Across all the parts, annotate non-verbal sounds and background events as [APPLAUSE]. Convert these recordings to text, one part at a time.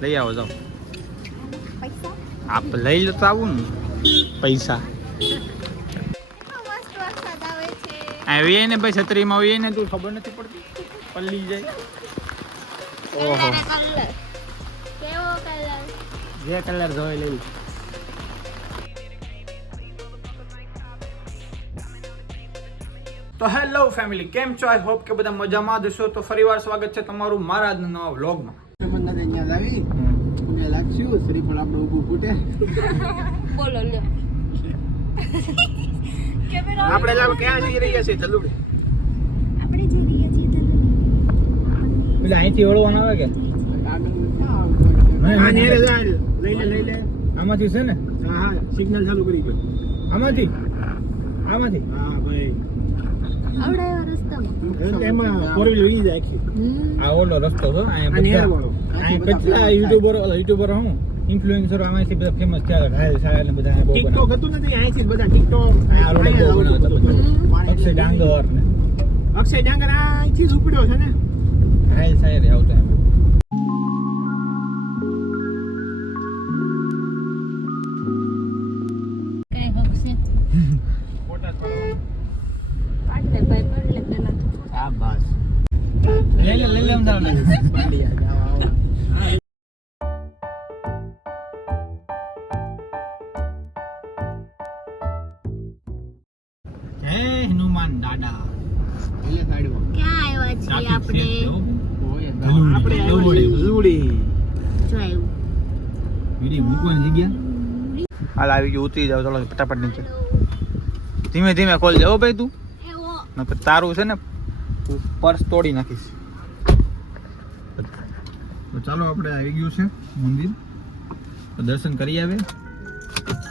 લઈ આવો જાઓ. આપ લઈ લો તો આવું ને. પૈસા. આવીએ ને ભાઈ છત્રીમાં આવીએ ને તું ખબર નથી પડતી. પલ્લી જાય. ઓહો. કલર? કેવો કલર? જે કલર જોઈ લઈ તો હેલો ફેમિલી કેમ છો? આઈ હોપ કે બધા મજામાં જ છો તો ફરીવાર સ્વાગત છે તમારું મારા આજના નવા વ્લોગમાં. લાવી મેં લાગશું શ્રીફળ આપણે ઊભું ફૂટે. બોલો લ્યો. આપણે લાવ ક્યાં જઈ રહ્યા છે જલુડી આપણે જઈ રહ્યા છીએ તને એટલે અહીંથી વળવાનું આવે કે? હા નેરે જા લઈ લે લઈ લે આમાંથી છે ને? હા હા સિગ્નલ ચાલુ કરી ગયો આમાંથી? આમાંથી હા ભાઈ. આવડાયો રસ્તામાં એમાં ફોર વ્હીલ વી જાય આ ઓલો રસ્તો છે આ બધા કેટલા યુટ્યુબર યુટ્યુબર હું? ઇન્ફ્લુએન્સરો આમાંથી બધા ફેમસ થયા ઘાયલ સાયલ ને બધા બહુ ટિકટોક હતું નથી અહીંથી બધા ટિકટોક આ રોડે બહુ બનાવતા અક્ષય ડાંગર ને. અક્ષય ડાંગર આ અહીંથી જ ઉપડ્યો છે ને? ઘાયલ સાયલ આવતા હનુમાન દાદા. ક્યાં આવ્યા છીએ આપણે આપણે હાલ આવી ગયું ઉતરી જાવ ચલો ફટાફટ નીચે ધીમે ધીમે કોલ જાવ ભાઈ તું તારું છે ને પર્સ તોડી નાખીશ તો ચાલો આપણે આવી ગયું છે મંદિર. દર્શન કરી આવે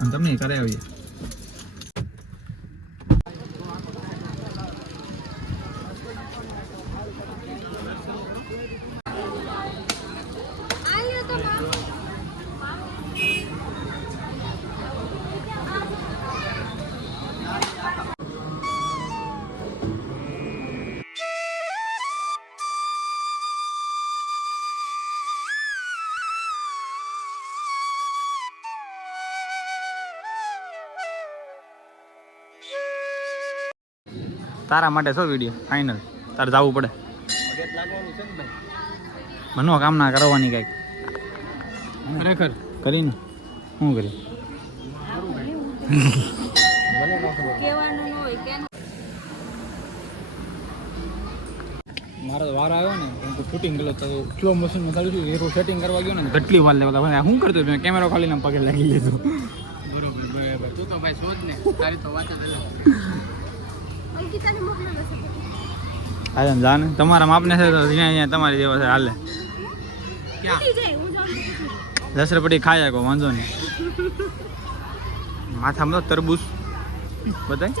અને તમને કરાવીએ તારા માટે છો વીડિયો ફાઇનલ તારે જવું પડે. મનો કામ ના કરવાની કંઈક. ખરેખર? કરીને. શું કરી મારો વાર આવ્યો ને હું શૂટિંગ ગયેલો તો સ્લો મોશનમાં ચાલુ છું હીરો સેટિંગ કરવા ગયો ને ઘટલી વાર લેવા શું કરતો મેં કેમેરો ખાલી પગે લાગી લીધો. બરોબર બરોબર. તું તો ભાઈ શોધ ને તારી તો વાત જ હાલે જાને. તમારા માપને છે તો જ્યાં જ્યાં તમારી જેવા છે. હાલે. લસરપટી ખાઈ શકો વાંધો નહીં. માથામાં તો તરબૂચ. બધાય?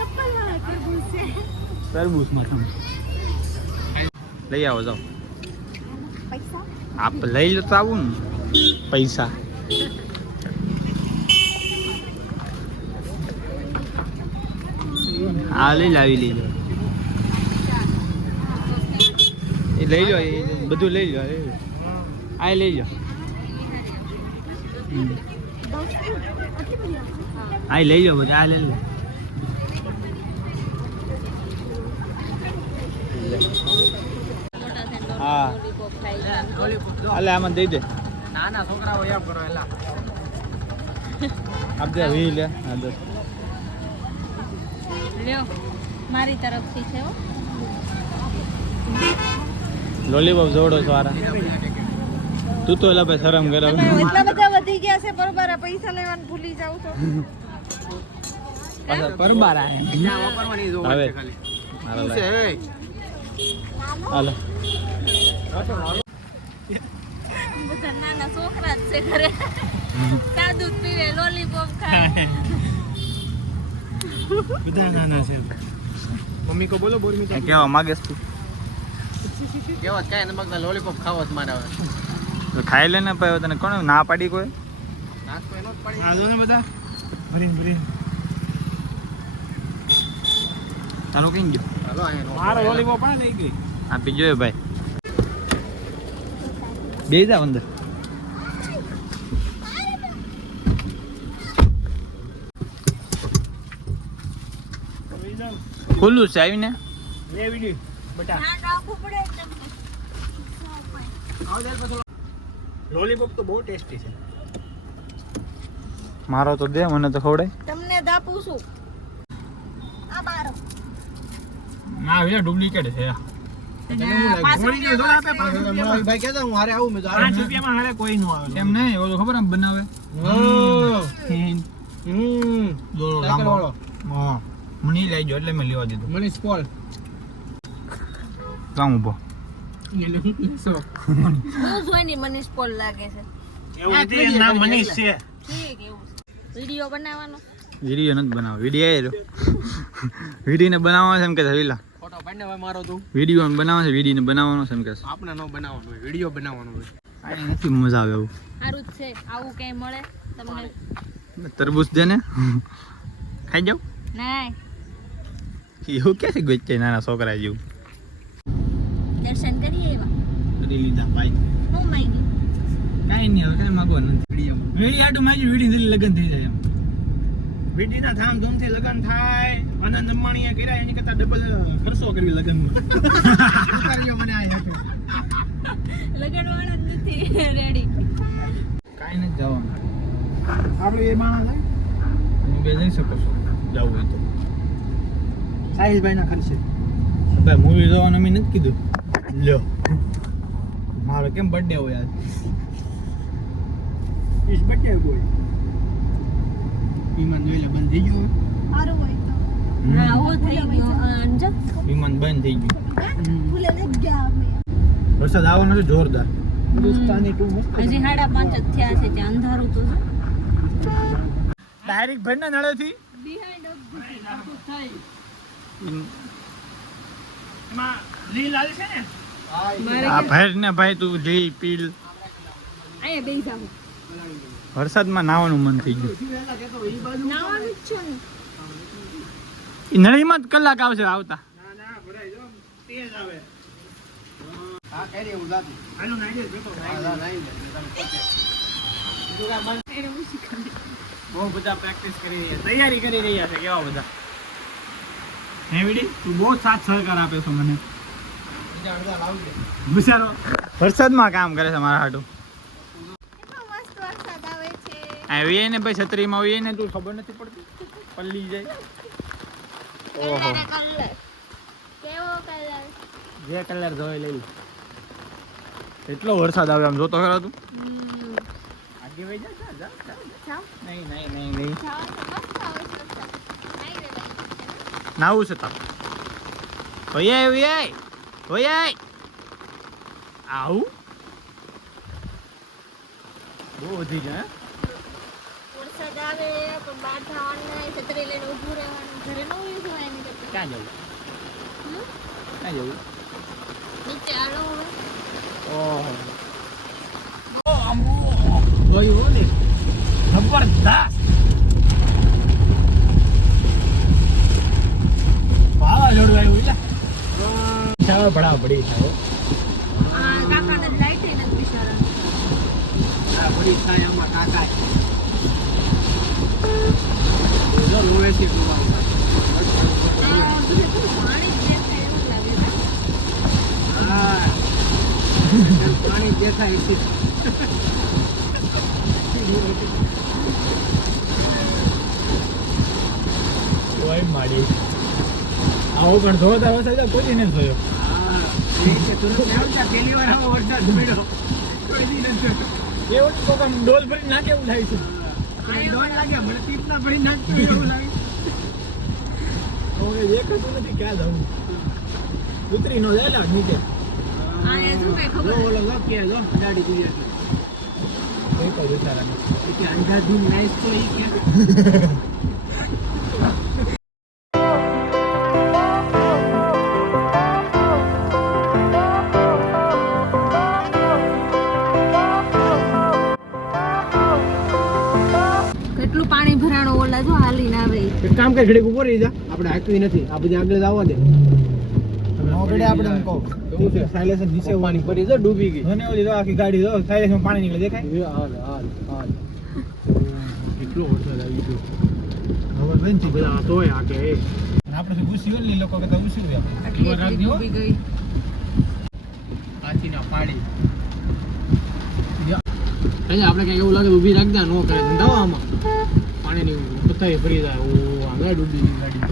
તરબૂચ માથામાં. લઈ આવો જાઓ. આપ લઈ લો તો આવું ને. પૈસા. હા લઈ લાવી લીધો એ લઈ લો એ બધું લઈ લો આ લઈ લો. આ લઈ લો બધું આ લઈ લો. હા. હાલે આમાં દઈ દે. નાના છોકરાઓ કરો એલા. વી લે હા દસ લ્યો. મારી તરફથી છે હો. લોલીપોપ જોડો છો આરા. તું તો એલા ભાઈ શરમ કરે. એટલા બધા વધી ગયા છે બરોબર પૈસા લેવાનું ભૂલી જાવ તો પરબારા હવે. હાલો બધા નાના છોકરા જ છે ઘરે. સાદું પીવે લોલીપોપ ખાય. [LAUGHS] બધા નાના છે. મમ્મી કો બોલો બોલ એ કેવા માગેસ તું? કેવા કાય ને મગના લોલીપોપ ખાવો જ મારે હવે. તો ખાઈ લે ને ભાઈ તને કોણ ના પાડી કોઈ? નાસ્તો એનો જ પાડી. આ જો ને બધા? ભરીન ભરીન. તારું કઈ ગયો? હાલો અહીંયા મારો લોલીપોપ આ લઈ ગઈ. આ બીજો ભાઈ. બે જા અંદર. ખુલ્લું છે આવીને? લે બટા. ધ્યાન રાખવું પડે તમને. લોલીપોપ તો બહુ ટેસ્ટી છે. મારો તો દે મને તો ખવડે. તમને દાપું છું આ મારો. ના ભૈયા ડુપ્લિકેટ છે. બનાવે? મને લઈ ગયો એટલે મેં લેવા દીધું. મને સ્પોલ કામ ઊભો હું જોઈને મનીષ પોલ લાગે છે. એવું નથી એનું નામ મનીષ છે. ઠીક એવું છે. વીડિયો બનાવવાનો? વીડિયો નથી વીડિયો આવ્યો વિડીયોને બનાવવાનો કે વિલા. ફોટો પાડીને ભાઈ મારો તું. વીડિયો બનાવવાનો છે વિડીયોને બનાવવાનો છે કે આપણે નો બનાવવાનો હોય વીડિયો બનાવવાનો હોય. આની નથી મજા આવે એવું છે આવું ક્યાંય મળે તમને? તરબૂચ દે ને. ખાઈ જાવ એવું ક્યાં છે ગોચ નાના છોકરા જેવું દર્શન કરીએ એવા. કરી લીધા ભાઈ. હું માંગી. કાંઈ નહીં હવે કાંઈ માગવાનું નથી. વીડિયો વેડી આટું માજી વેડી જલ્દી લગન થઈ જાય એમ. વિડીના થી લગન થાય. આનંદ અંબાણીએ કર્યા એની કરતા ડબલ ખર્ચો કરી લગનમાં. કર્યો મને આ હેઠે. લગન વાળા નથી રેડી કાઈ નથી જવાનું. આપણે એ માણસ બે જઈ શકો છો જવું હોય તો. સાહિલભાઈના ખર્ચે. ભાઈ મૂવી જોવાનું મેં નથી કીધું. લ્યો. મારો કેમ બર્થડે હોય આજ? ઇસ બર્થડે બોય વિમાન જોઈ લે બંધ થઈ ગયું સારું હોય તો. ના આવો થઈ ગયો. અંજક વિમાન બંધ થઈ ગયું. ભૂલે લઈ ગયા અમે. વરસાદ આવવાનો છે જોરદાર. હિન્દુસ્તાની ટુ હજી સાડા પાંચ જ થયા છે ત્યાં અંધારું તો ડાયરેક્ટ ભરના નળેથી? ને આ ભાઈ ને ભાઈ તું જી પીલ. અહીંયા બેસી જાવ વરસાદમાં નાવાનું મન થઈ ગયું. નાવાનું જ છે ને. એ નળીમાં જ કલાક આવશે આવતા. બહુ બધા પ્રેક્ટિસ કરી રહ્યા તૈયારી કરી રહ્યા છે કેવા બધા? હે વીડી? તું બહુ સાથ સહકાર આપે છો મને. બિચારો વરસાદમાં કામ કરે છે મારા હાટું. કેટલો મસ્ત વરસાદ આવે છે. આવીએ ને ભાઈ છત્રીમાં આવીએ ને તું ખબર નથી પડતી? પલ્લી જાય. ઓહો. કેવો કલર? જે કલર જોઈ લઈ લે. એટલો વરસાદ આવે આમ જોતો ખરો તું? આગે વઈ જા જા જા જા. નહીં નહીં નહીં નહીં જાઓ તો મસ્ત આવે છે વરસાદ. નાઈ રે બાઈ. નાવું છે તાર ઓય ઓય ઓય આવું બહુ વધી જાય? વરસાદ આવે પણ બહાર જવાનું નહીં છત્રી લઈને ઊભું રહેવાનું ઘરે ન ઉભું રહેવાય એની કરતાં. ક્યાં જવું ક્યાં જવું નીચે આલો. ઓહો જોયું ને જબરદસ્ત વાવાઝોડું આવ્યું એટલે જો લોહે છે ડૂબા આ બધું પાણી દેખાય છે. કોઈ માડી આવો પણ જોતા વરસાદ કોઈ ને જોયો હા એ કે તુરંત આવતા પહેલી વાર આવો વરસાદ પડ્યો એવું કોક ડોલ ભરી નાખે એવું થાય છે ડોલ લાગે મને તીતના ભરી નાખતું એવું લાગે તો હવે દેખાતું નથી ક્યાં જવું ઉતરી નો લેલા નીચે જો ઓલો લો કે લો ગાડી જોઈએ કોઈ તો વિચારા છે કે અંધાધૂન નાઈસ તો એ કે [LAUGHS] કામ ઘડીક ઊભો રહી જા. આપણે હાકવી નથી. આ બધી આગળ આવવા દે. મોગડે આપણે એમ કહો. એવું છે? સાયલેન્સર નીચે પાણી પડી જો ડૂબી ગઈ. જોને ઓલી જો આખી ગાડી જો સાયલેન્સમાં પાણી નીકળે. દેખાય? એ હાલ હાલ હાલ. કેટલો વરસાદ આવી ગયો. ખબર ભાઈ ને બધા તોય આકે એ. આપણે તો ગુસ્સી ગયો ને લોકો કે ગુસ્સી હોય ગયા આટલી એટલી ડૂબી ગઈ. હાથીના પાડી અહીંયા આપણે ક્યાંક એવું લાગે ઊભી ઊભી રાખતા નો કરે. ધંધાઓ આમાં. પાણીની પથારી ફરી જાય. ઓ આગળ ડૂબી ગઈ ગાડી